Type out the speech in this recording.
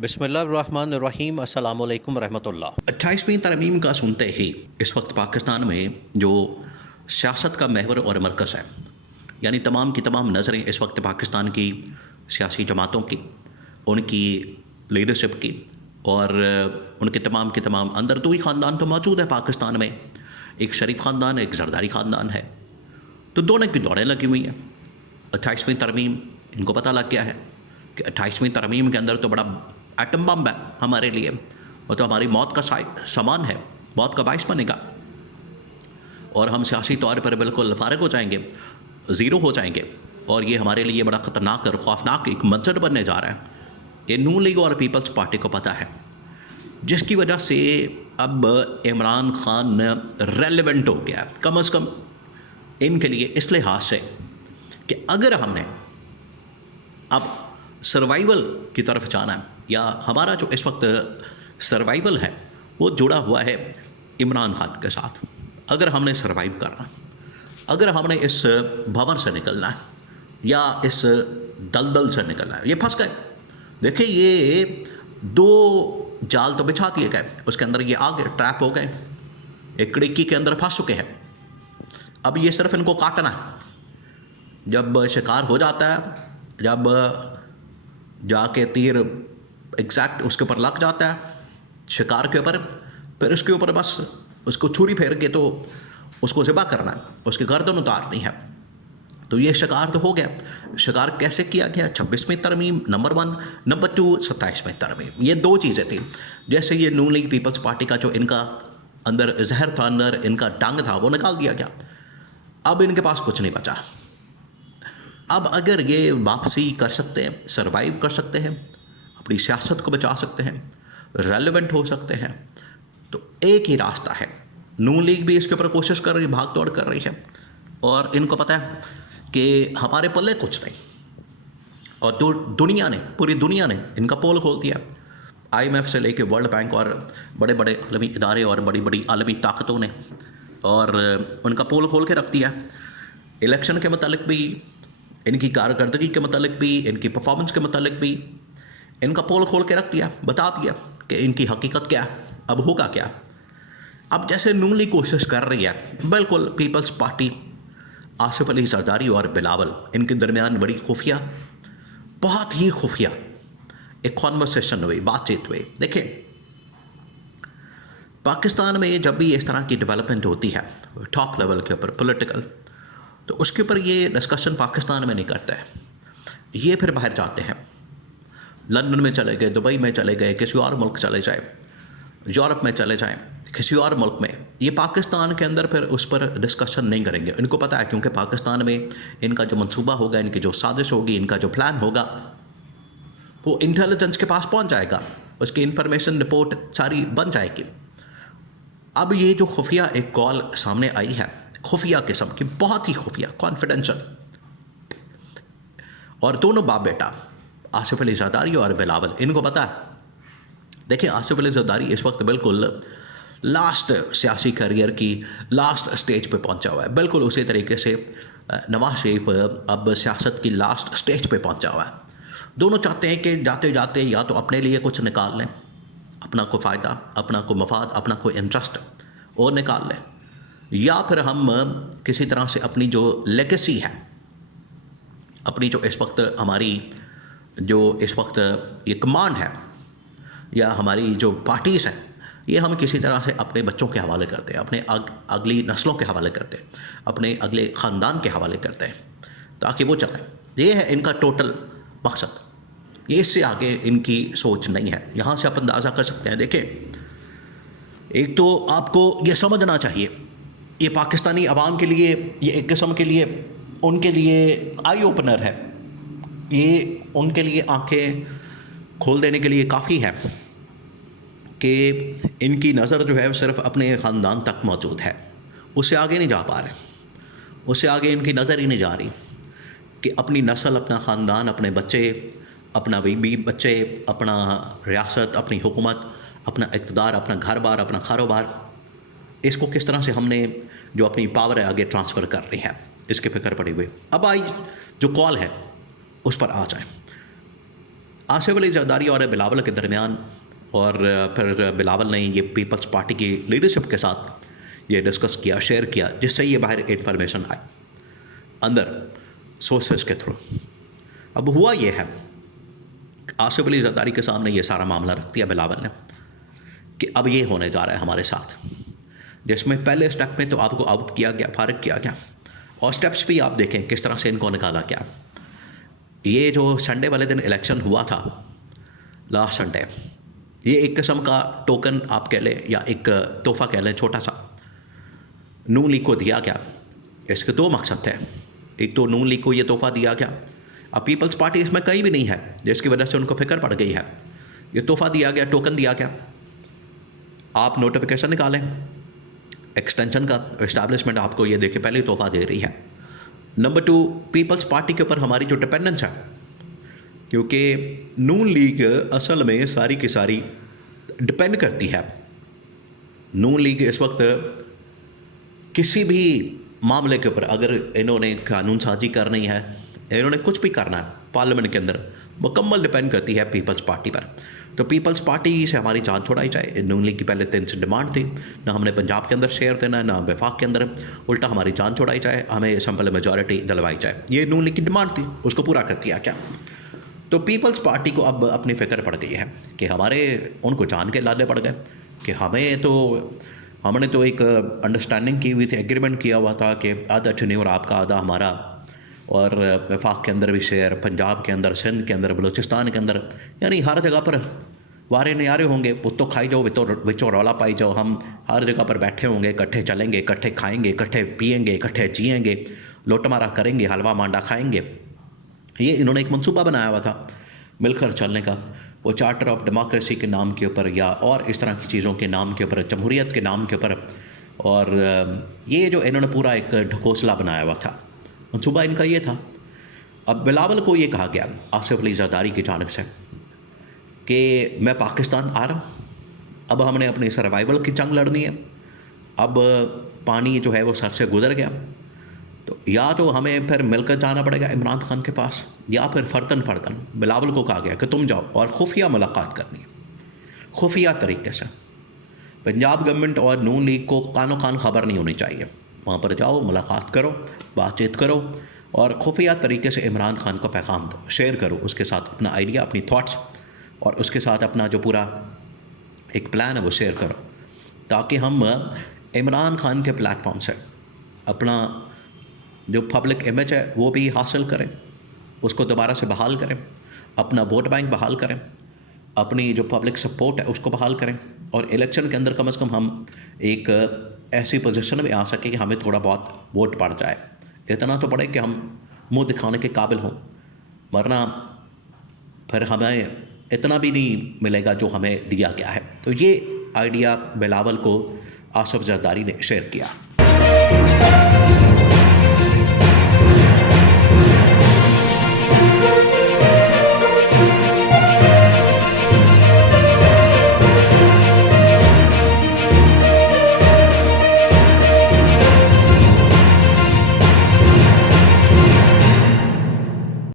बिस्मिल्लाहिर्रहमानिर्रहीम अस्सलामु अलैकुम रहमतुल्लाह। 28वीं तरमीम का सुनते ही इस वक्त पाकिस्तान में जो सियासत का महवर और मरकज़ है, यानी तमाम की तमाम नज़रें इस वक्त पाकिस्तान की सियासी जमातों की, उनकी लीडरशिप की और उनके तमाम के तमाम अंदर दो ही ख़ानदान तो मौजूद है पाकिस्तान में, एक शरीफ ख़ानदान है, एक जरदारी ख़ानदान है। तो दोनों की दौड़ें लगी हुई हैं। 28वीं तरमीम, इनको पता लग गया है कि 28वीं तरमीम के अंदर तो बड़ा एटम बम है हमारे लिए, वो तो हमारी मौत का सामान है, मौत का बाइस बनेगा और हम सियासी तौर पर बिल्कुल फारिग हो जाएंगे, ज़ीरो हो जाएंगे और ये हमारे लिए बड़ा ख़तरनाक और ख़ौफनाक एक मंजर बनने जा रहा है। ये नून लीग और पीपल्स पार्टी को पता है, जिसकी वजह से अब इमरान खान रेलेवेंट हो गया, कम अज़ कम इनके लिए इस लिहाज से कि अगर हमने अब सर्वाइवल की तरफ जाना है या हमारा जो इस वक्त सर्वाइवल है वो जुड़ा हुआ है इमरान खान के साथ। अगर हमने सर्वाइव करना, अगर हमने इस भंवर से निकलना है या इस दलदल से निकलना है, ये फंस गए। देखिए, ये दो जाल तो बिछा दिए गए, उसके अंदर ये आ गए, ट्रैप हो गए, एक खिड़की के अंदर फंस चुके हैं। अब ये सिर्फ इनको काटना है। जब शिकार हो जाता है, जब जाके तीर एग्जैक्ट उसके ऊपर लग जाता है, शिकार के ऊपर, फिर उसके ऊपर बस उसको छुरी फेर के तो उसको ज़िबा करना है, उसकी गर्दन उतारनी है। तो ये शिकार तो हो गया। शिकार कैसे किया गया? 26वीं तरमीम नंबर 1, नंबर 2 27वीं तरमीम। ये दो चीज़ें थी। जैसे ये नून लीग पीपल्स पार्टी का जो इनका अंदर जहर था, अंदर इनका डंग था, वो निकाल दिया गया। अब इनके पास कुछ नहीं बचा। अब अगर ये वापसी कर सकते हैं, सर्वाइव कर सकते हैं, अपनी सियासत को बचा सकते हैं, रेलेवेंट हो सकते हैं, तो एक ही रास्ता है। नून लीग भी इसके ऊपर कोशिश कर रही है, भाग दौड़ कर रही है और इनको पता है कि हमारे पल्ले कुछ नहीं। और दुनिया ने, पूरी दुनिया ने इनका पोल खोल दिया। IMF से लेके वर्ल्ड बैंक और बड़े बड़े आलमी इदारे और बड़ी बड़ी आलमी ताकतों ने और उनका पोल खोल के रख दिया। इलेक्शन के मतलब भी, इनकी कारकर्दगी के मतलब भी, इनकी परफॉर्मेंस के मतलब भी इनका पोल खोल के रख दिया, बता दिया कि इनकी हकीकत क्या है, अब होगा क्या। अब जैसे नून लीग कोशिश कर रही है, बिल्कुल पीपल्स पार्टी, आसिफ अली जरदारी और बिलावल, इनके दरमियान बड़ी खुफिया, बहुत ही खुफिया एक कॉन्वर्सेशन हुई, बातचीत हुई। देखिए, पाकिस्तान में जब भी इस तरह की डेवलपमेंट होती है टॉप लेवल के ऊपर पॉलिटिकल, तो उसके ऊपर ये डिस्कशन पाकिस्तान में नहीं करते हैं। ये फिर बाहर जाते हैं, लंदन में चले गए, दुबई में चले गए, किसी और मुल्क चले जाए, यूरोप में चले जाएं, किसी और मुल्क में। ये पाकिस्तान के अंदर फिर उस पर डिस्कशन नहीं करेंगे। इनको पता है, क्योंकि पाकिस्तान में इनका जो मंसूबा होगा, इनकी जो साजिश होगी, इनका जो प्लान होगा, वो इंटेलिजेंस के पास पहुंच जाएगा, उसकी इंफॉर्मेशन रिपोर्ट सारी बन जाएगी। अब ये जो खुफिया एक कॉल सामने आई है, खुफिया किस्म की, बहुत ही खुफिया, कॉन्फिडेंशियल, और दोनों बाप बेटा आसिफ अली जरदारी और बिलावल, इनको पता है। देखिए, आसिफ अली जरदारी इस वक्त बिल्कुल लास्ट सियासी करियर की लास्ट स्टेज पे पहुंचा हुआ है। बिल्कुल उसी तरीके से नवाज शरीफ अब सियासत की लास्ट स्टेज पे पहुंचा हुआ है। दोनों चाहते हैं कि जाते जाते या तो अपने लिए कुछ निकाल लें, अपना कोई फ़ायदा, अपना कोई मफाद, अपना कोई इंटरेस्ट और निकाल लें, या फिर हम किसी तरह से अपनी जो लेगेसी है, अपनी जो इस वक्त हमारी जो इस वक्त ये कमांड है या हमारी जो पार्टीज़ हैं, ये हम किसी तरह से अपने बच्चों के हवाले करते हैं, अपने अगली नस्लों के हवाले करते हैं, अपने अगले ख़ानदान के हवाले करते हैं, ताकि वो चलें। ये है इनका टोटल मकसद। ये इससे आगे इनकी सोच नहीं है। यहाँ से आप अंदाज़ा कर सकते हैं। देखिए, एक तो आपको ये समझना चाहिए, ये पाकिस्तानी अवाम के लिए, ये एक किस्म के लिए उनके लिए आई ओपनर है। ये उनके लिए आंखें खोल देने के लिए काफ़ी है कि इनकी नज़र जो है सिर्फ अपने ख़ानदान तक मौजूद है, उससे आगे नहीं जा पा रहे, उससे आगे इनकी नज़र ही नहीं जा रही कि अपनी नस्ल, अपना ख़ानदान, अपने बच्चे, अपना बीबी बच्चे, अपना रियासत, अपनी हुकूमत, अपना इक़्तिदार, अपना घर बार, अपना कारोबार, इसको किस तरह से हमने जो अपनी पावर है आगे ट्रांसफ़र कर रही है, इसकी फ़िक्र पड़ी हुई। अब आई जो कॉल है उस पर आ जाए। आसिफ अली जरदारी और बिलावल के दरमियान, और फिर बिलावल ने ये पीपल्स पार्टी की लीडरशिप के साथ ये डिस्कस किया, शेयर किया, जिससे ये बाहर इन्फॉर्मेशन आई अंदर सोर्सेस के थ्रू। अब हुआ ये है, आसिफ अली जरदारी के सामने ये सारा मामला रख दिया बिलावल ने कि अब ये होने जा रहा है हमारे साथ, जिसमें पहले स्टेप में तो आपको आउट किया गया, फारिग किया गया, और स्टेप्स भी आप देखें किस तरह से इनको निकाला गया। ये जो संडे वाले दिन इलेक्शन हुआ था, लास्ट संडे, ये एक किस्म का टोकन आप कह लें या एक तोहफा कह लें, छोटा सा नून लीग को दिया गया। इसके दो मकसद थे, एक तो नून लीग को ये तोहफा दिया गया, अब पीपल्स पार्टी इसमें कहीं भी नहीं है, जिसकी वजह से उनको फिक्र पड़ गई है। ये तोहफा दिया गया, टोकन दिया गया, आप नोटिफिकेशन निकालें एक्सटेंशन का, इस्टेब्लिशमेंट आपको ये देके पहले ही तोहफा दे रही है। नंबर 2, पीपल्स पार्टी के ऊपर हमारी जो डिपेंडेंस है, क्योंकि नून लीग असल में सारी की सारी डिपेंड करती है। नून लीग इस वक्त किसी भी मामले के ऊपर अगर इन्होंने कानून साजी करनी है, इन्होंने कुछ भी करना है पार्लियामेंट के अंदर, मुकम्मल डिपेंड करती है पीपल्स पार्टी पर। तो पीपल्स पार्टी से हमारी जान छुड़ाई जाए। नून लीग की पहले 3 से डिमांड थी, ना हमने पंजाब के अंदर शेयर देना, ना वफाक के अंदर, उल्टा हमारी जान छुड़ाई जाए, हमें सिंपल मेजॉरिटी दिलवाई जाए। ये नून लीग की डिमांड थी, उसको पूरा कर दिया क्या। तो पीपल्स पार्टी को अब अपनी फिक्र पड़ गई है कि हमारे उनको जान के लाले पड़ गए कि हमने तो एक अंडरस्टैंडिंग की हुई थी, एग्रीमेंट किया हुआ था कि आधा टेन्योर आपका आधा हमारा, और वफाक के अंदर भी शेयर, पंजाब के अंदर, सिंध के अंदर, बलूचिस्तान के अंदर, यानी हर जगह पर वारे नयारे होंगे, पुत्तो खाई जाओ विचो रौला पाई जाओ। हम हर जगह पर बैठे होंगे, इकट्ठे चलेंगे, इकट्ठे खाएंगे, इकट्ठे पिएंगे, इकट्ठे जिएंगे, लोटमारा करेंगे, हलवा मांडा खाएंगे। ये इन्होंने एक मंसूबा बनाया हुआ था मिलकर चलने का, वो चार्टर ऑफ डेमोक्रेसी के नाम के ऊपर या और इस तरह की चीज़ों के नाम के ऊपर, जमहूरियत के नाम के ऊपर। और ये जो इन्होंने पूरा एक ढकोसला बनाया हुआ था, मंसूबा इनका ये था। अब बिलावल को ये कहा गया आसिफ अली जरदारी की जानिब से कि मैं पाकिस्तान आ रहा हूँ, अब हमने अपने सर्वाइवल की जंग लड़नी है, अब पानी जो है वो सर से गुजर गया, तो या तो हमें फिर मिलकर जाना पड़ेगा इमरान खान के पास, या फिर फ़र्दन बिलावल को कहा गया कि तुम जाओ और खुफिया मुलाकात करनी है, खुफिया तरीके से। पंजाब गवर्नमेंट और नून लीग को कानो कान खबर नहीं होनी चाहिए, वहाँ पर जाओ, मुलाकात करो, बातचीत करो, और खुफिया तरीके से इमरान खान को पैगाम दो, शेयर करो उसके साथ अपना आइडिया, अपनी थॉट्स, और उसके साथ अपना जो पूरा एक प्लान है वो शेयर करो, ताकि हम इमरान खान के प्लेटफॉर्म से अपना जो पब्लिक इमेज है वो भी हासिल करें, उसको दोबारा से बहाल करें, अपना वोट बैंक बहाल करें, अपनी जो पब्लिक सपोर्ट है उसको बहाल करें, और इलेक्शन के अंदर कम से कम हम एक ऐसी पोजीशन में आ सके कि हमें थोड़ा बहुत वोट पड़ जाए, इतना तो पड़े कि हम मुंह दिखाने के काबिल हों, वरना फिर हमें इतना भी नहीं मिलेगा जो हमें दिया गया है। तो ये आइडिया बिलावल को आसिफ जरदारी ने शेयर किया।